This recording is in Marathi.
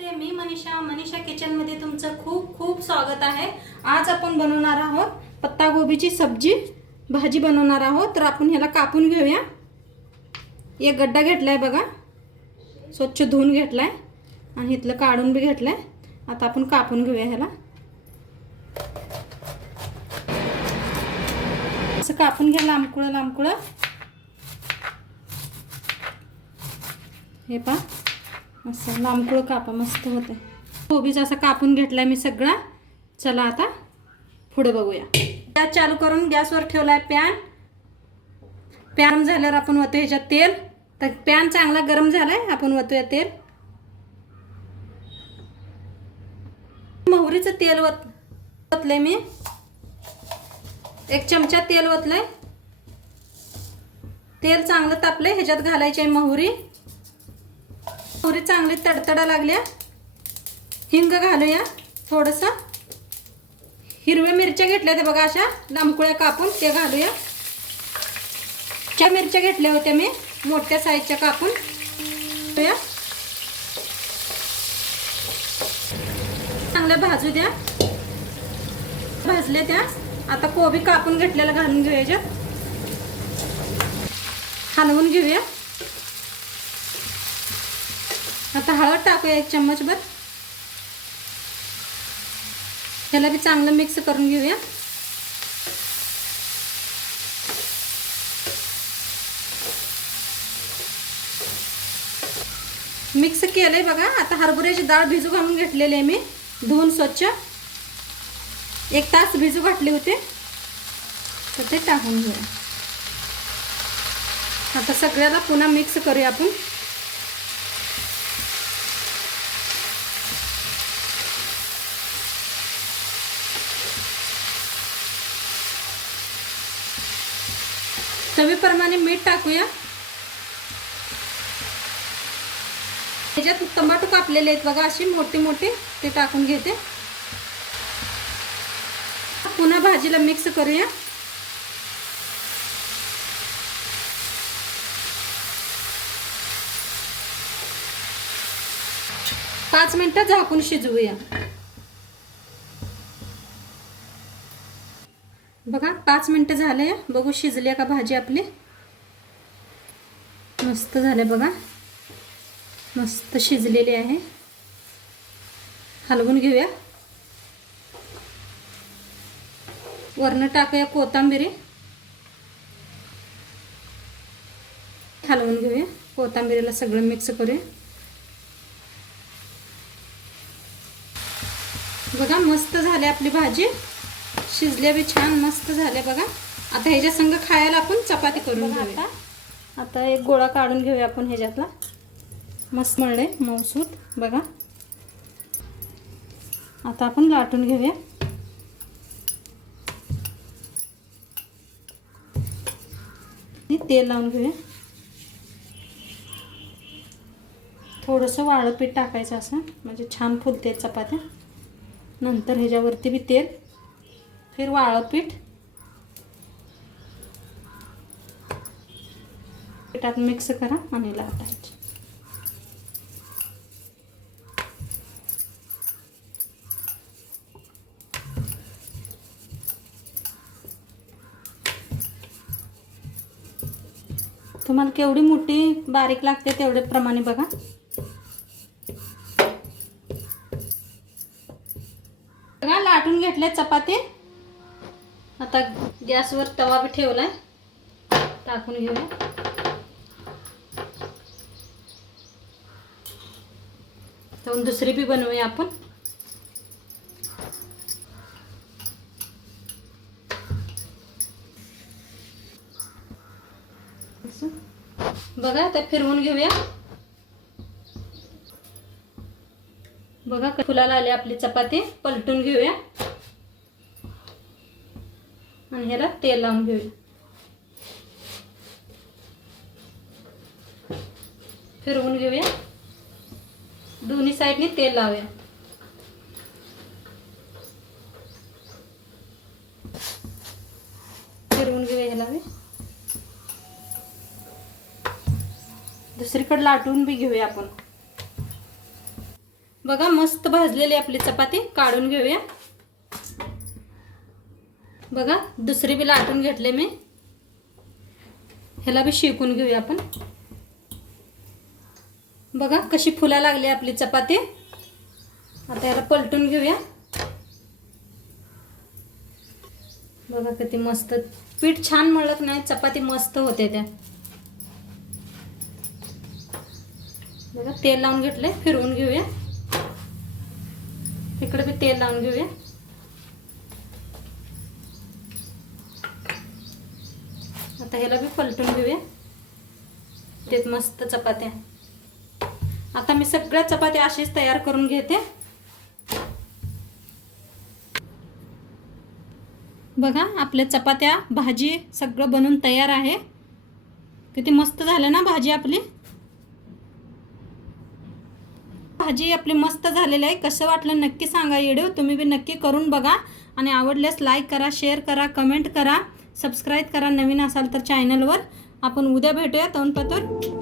नमस्ते मी मनीषा. मनीषा किचनमध्ये तुमचं खूप खूप स्वागत आहे. आज आपण बनवणार आहोत पत्तागोबीची सब्जी. भाजी बनवणार आहोत. तर आपण ह्याला कापून घेऊया. एक गड्डा घेतलाय बघा. स्वच्छ धुवून घेतलाय. आणि इथलं काढून बी घेतलाय. आता आपण कापून घेऊया ह्याला. असं कापून घ्या लांबकुळं लांबकुळं. हे पा असं लांबकुळं कापा मस्त होते कोबीच असं कापून घेतलाय मी सगळा. चला आता पुढे बघूया. गॅस चालू करून गॅसवर ठेवलाय पॅन. पॅन झाल्यावर आपण वतो ह्याच्यात तेल. तर पॅन चांगला गरम झालाय आपण वतूया तेल. मोहरीचं तेल वत वतलंय मी. एक चमचा तेल वतलंय. तेल चांगलं तापलंय ह्याच्यात घालायची आहे मोहरी. मोहरी चांगली तडतडा लागल्या. हिंग घालूया थोडंसं. हिरव्या मिरच्या घेतल्या त्या बघा अशा लांबकुळ्या कापून ते घालूया. चार मिरच्या घेतल्या होत्या मी मोठ्या साईजच्या कापून. चांगल्या भाजू द्या. भाजले त्या. आता कोबी कापून घेतलेला घालून घेऊया हलवून घेऊया. आता हळद टाकूया एक चम्मचभर. ह्याला बी चांगलं मिक्स करून घेऊया. मिक्स केलंय बघा. आता हरभऱ्याची डाळ भिजू घालून घेतलेली आहे मी. धुवून स्वच्छ. एक तास भिजू घातले होते. तर ते टाकून घेऊया. आता सगळ्याला पुन्हा मिक्स करूया आपण. चवीप्रमाणे मीठ टाकूया. त्याच्यात टमाटो कापलेले आहेत बघा अशी मोठे मोठे ते टाकून घेते. पुन्हा भाजीला मिक्स करूया. पाच मिनटं झाकून शिजवूया. बघा पाच मिनटं झाले. बघू शिजले का भाजी आपली? मस्त झाले बघा. मस्त शिजलेली आहे. हलवून घेऊया. वरनं टाकूया कोथांबिरी. हलवून घेऊया. कोथांबिरीला सगळं मिक्स करूया. बघा मस्त झाली आपली भाजी. शिजल्या बी छान मस्त झाले बघा. आता ह्याच्या संग खायला आपण चपाती करून घेऊया. आता. एक गोळा काढून घेऊया आपण ह्याच्यातला. मस्त मळले मऊसूत बघा. आता आपण लाटून घेऊया. तेल लावून घेऊया. थोडंसं वाळं पीठ टाकायचं असं म्हणजे छान फुलते चपात्या. नंतर ह्याच्यावरती बी तेल. फिर पीठ. पिठात मिक्स करा आणि लाटायचे. तुम्हाला केवढी मोठी बारीक लागते तेवढे प्रमाणे बघा. बघा लाटून घेतल्या चपाती. आता गॅसवर तवा बी ठेवलाय. टाकून घेऊया. तर दुसरी बी बनवूया आपण. बघा आता फिरवून घेऊया. बघा फुलाला आली आपली चपाती. पलटून घेऊया. आपण ह्याला तेल लावून घेऊया. फिरवून घेऊया. दोन्ही साईडने तेल लावूया. फिरवून घेऊया ह्याला बी. दुसरीकडे लाटून बी घेऊया आपण. बघा मस्त भाजलेली आपली चपाती काढून घेऊया. बघा दुसरी बी लाटून घेतले मी. ह्याला बी शिकून घेऊया आपण. बघा कशी फुला लागली आपली चपाती. आता याला पलटून घेऊया. बघा किती मस्त. पीठ छान मळत नाही चपाती मस्त होते त्या. बघा तेल लावून घेतले फिरवून घेऊया. इकडे बी तेल लावून घेऊया. आता ह्याला बी पलटून घेऊया. तेच मस्त चपात्या. आता मी सगळ्या चपात्या अशीच तयार करून घेते. बघा आपल्या चपात्या भाजी सगळं बनून तयार आहे. किती मस्त झालं ना भाजी आपली? भाजी आपली मस्त झालेली आहे. कसं वाटलं नक्की सांगा व्हिडिओ तुम्ही बी नक्की करून बघा. आणि आवडल्यास लाईक करा शेअर करा कमेंट करा. सबस्क्राईब करा. नवीन असाल तर चॅनलवर आपण उद्या भेटूया. तोंडपतूर